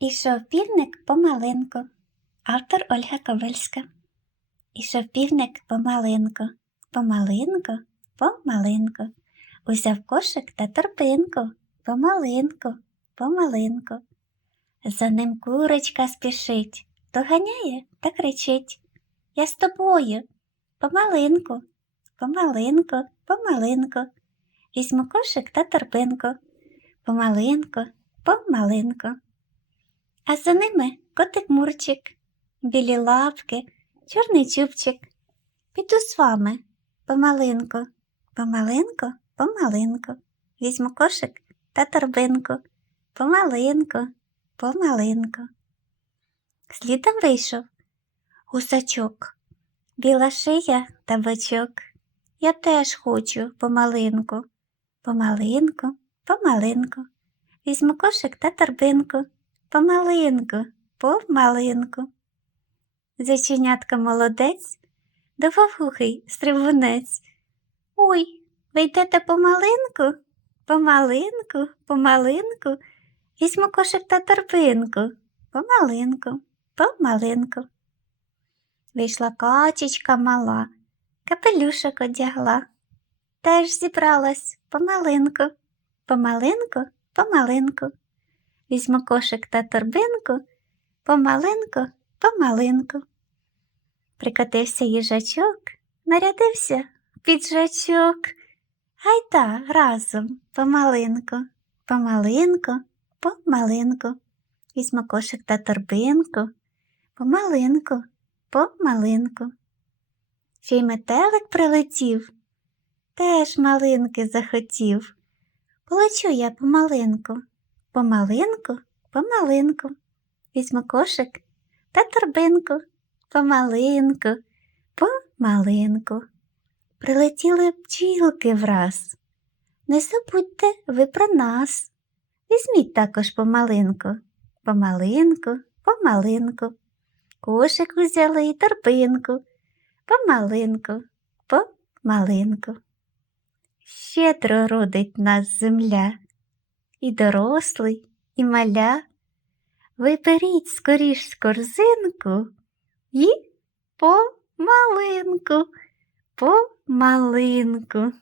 Ішов півник помаленьку. Автор Ольга Ковальська. Ішов півник помаленьку, помаленьку, помаленьку. Узяв кошик та торбинку, помаленьку, помаленьку. За ним курочка спішить, доганяє та кричить. Я з тобою, помаленьку, помаленьку, помаленьку. Візьму кошик та торбинку, помаленьку, помаленьку. А за ними котик Мурчик, білі лапки, чорний чубчик. Піду з вами помаленьку, помаленьку, помаленьку. Візьму кошик та торбинку, помаленьку, помаленьку. Слідом вийшов гусачок, біла шия та бочок. Я теж хочу помаленьку, помаленьку, помаленьку. Візьму кошик та торбинку, помаленьку, помаленьку. Зайченятка молодець, довговухий стрибунець. Ой, ви йдете помаленьку, помаленьку, помаленьку. Візьму кошик та торбинку, помаленьку, помаленьку. Вийшла качечка мала, капелюшок одягла. Теж зібралась помаленьку, помаленьку, помаленьку. Візьму кошик та торбинку, помаленьку, помаленьку. Прикотився їжачок, нарядився піджачок. Гайда разом помаленьку, помаленьку, помаленьку. Візьму кошик та торбинку, помаленьку, помаленьку. Ще й метелик прилетів, теж малинки захотів. Полечу я помаленьку, помаленьку, помаленьку. Візьму кошик та торбинку, помаленьку, помаленьку. Прилетіли бджілки враз. Не забудьте ви про нас. Візьміть також помаленьку, помаленьку, помаленьку. Кошик узяли і торбинку, помаленьку, помаленьку. Щедро родить нас земля, і дорослий, і маля. Виперіть скоріш з корзинку і помалинку, помаленьку.